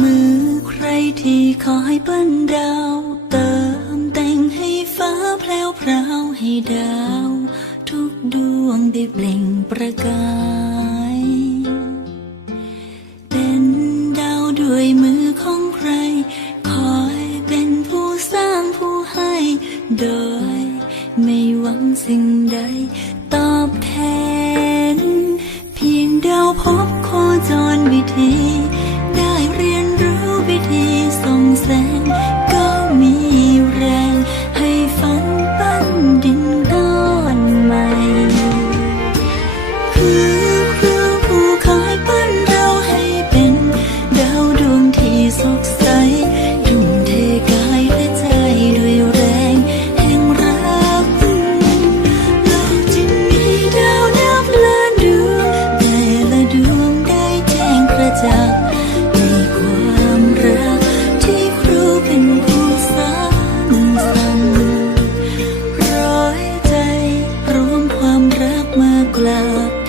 มือใครที่คอยปั้นดาวเติมแต่งให้ฟ้าแพลวพราวให้ดาว ทุกดวงได้เปล่งประกาย เป็นดาวด้วยมือ วังสิ่งใด ตอบแทน เพียงเดาพบโคจรวิธี club